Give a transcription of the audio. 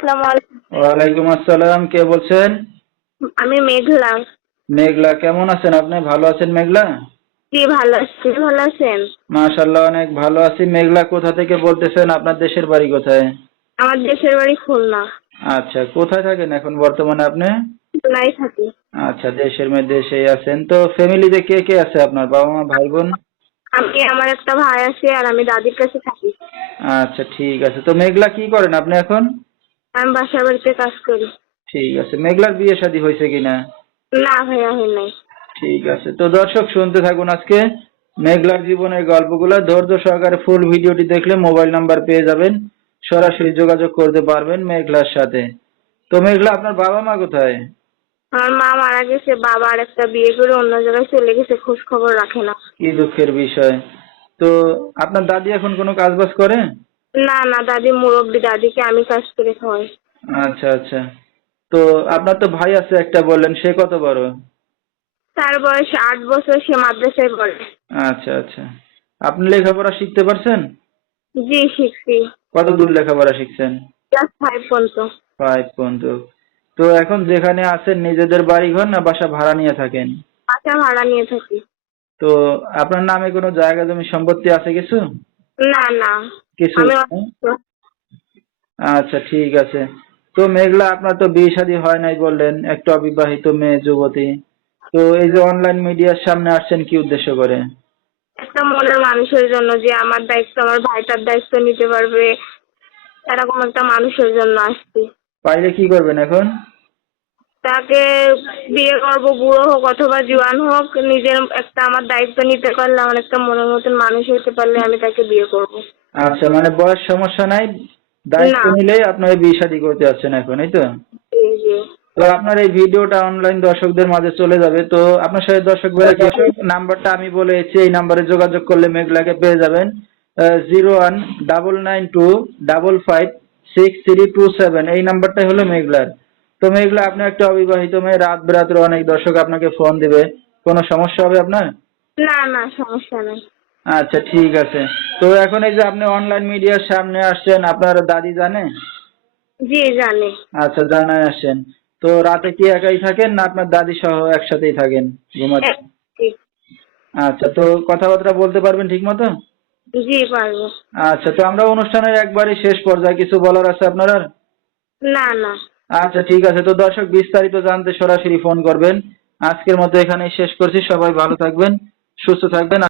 আসসালামু আলাইকুম। ওয়ালাইকুম আসসালাম কে বলছেন? আমি মেঘলা। মেঘলা কেমন আছেন আপনি? ভালো আছেন মেঘলা? জি ভালো আছি। ভালো আছেন? মাশাল্লাহ অনেক ভালো আছি। মেঘলা কোথা থেকে বলতেছেন? আপনার দেশের বাড়ি কোথায়? আমার দেশের বাড়ি খুলনা। আচ্ছা কোথায় থাকেন এখন বর্তমানে আপনি? খুলনায় থাকি। আচ্ছা দেশের মধ্যে দেশেই আছেন। তো ফ্যামিলিতে কে কে আছে আপনার? বাবা মা ভাই বোন? আমি আমার একটা ভাই আছে আর আমি দাদির কাছে থাকি। আচ্ছা ঠিক আছে। তো মেঘলা কি করেন আপনি এখন? আমি বাসা বাড়িতে কাজ করি। ঠিক আছে। মেঘলার বিয়ে শাদী হয়েছে কিনা? না ভাইয়া হয় নাই। ঠিক আছে। তো দর্শক শুনতে থাকুন আজকে মেঘলার জীবনের গল্পগুলো। ধৈর্য সহকারে ফুল ভিডিওটি দেখলে মোবাইল নাম্বার পেয়ে যাবেন। সরাসরি যোগাযোগ করতে পারবেন মেঘলার সাথে। তো মেঘলা আপনার বাবা মা কোথায়? আমার মা মারা গেছে বাবা আর একটা বিয়ে করে অন্য জায়গায় চলে গেছে খোঁজ খবর রাখে না। কি দুঃখের বিষয়। তো আপনার দাদি এখন কোনো কাজ বাজ করে? না না দাদি মুরব্বী দাদিকে আমি কাজ করে খাওয়াই। আচ্ছা আচ্ছা। তো আপনার তো ভাই আছে একটা বললেন সে কত বড়? তার বয়স আট বছর সে মাদ্রাসায় পড়ে। আচ্ছা আচ্ছা। আপনি লেখাপড়া শিখতে পারছেন? জি শিখছি। কত দূর লেখাপড়া শিখছেন? ক্লাস ফাইভ পর্যন্ত। ফাইভ পর্যন্ত। তো এখন যেখানে আছেন নিজেদের বাড়ি ঘর না বাসা ভাড়া নিয়ে থাকেন? বাসা ভাড়া নিয়ে থাকি। তো আপনার নামে কোনো জায়গা জমি সম্পত্তি আছে কিছু? না না। কিছু আচ্ছা ঠিক আছে। তো মেঘলা আপনার তো বিয়ে শাদী হয় নাই বললেন একটা অবিবাহিত মেয়ে যুবতী। তো এই যে অনলাইন মিডিয়ার সামনে আসছেন কি উদ্দেশ্য করে? একটা মনের মানুষের জন্য যে আমার দায়িত্ব আমার ভাইটার দায়িত্ব নিতে পারবে এরকম একটা মানুষের জন্য আসছি। পাইলে কি করবেন এখন? তাকে বিয়ে করব বুড়ো হোক অথবা জোয়ান হোক নিজের একটা আমার দায়িত্ব নিতে পারলে আমার একটা মনের মতন মানুষ হতে পারলে আমি তাকে বিয়ে করব। আচ্ছা মানে বয়স সমস্যা নাই দায়িত্ব নিলে আপনার বিয়ে শাদী করতে যাচ্ছেন এখন এই তো? তো আপনার এই ভিডিওটা অনলাইন দর্শকদের মাঝে চলে যাবে তো আপনার সাথে দর্শক নাম্বারটা আমি বলেছি এই নাম্বারে যোগাযোগ করলে মেঘলাকে পেয়ে যাবেন zero one double nine two double five six three two seven এই নাম্বারটাই হলো মেঘলার। তো মেঘলা আপনি একটা অবিবাহিত মেয়ে রাত বেরাতের অনেক দর্শক আপনাকে ফোন দিবে। কোনো সমস্যা হবে আপনার? না না সমস্যা নেই। আচ্ছা ঠিক আছে। তো এখন এই যে আপনি অনলাইন মিডিয়ার সামনে আসছেন আপনার দাদি জানে? জি জানি। আচ্ছা জানায় আসছেন তো রাতে কি একাই থাকেন না আপনার দাদি সহ একসাথেই থাকেন জি আচ্ছা তো কথাবার্তা বলতে পারবেন ঠিক মতো? জি পারব। আচ্ছা তো আমরা অনুষ্ঠানের একবারই শেষ পর্যায়ে কিছু বলার আছে আপনার? আর? না না। আচ্ছা ঠিক আছে। তো দর্শক বিস্তারিত জানতে সরাসরি ফোন করবেন। আজকের মতো এখানেই শেষ করছি। সবাই ভালো থাকবেন সুস্থ থাকবেন।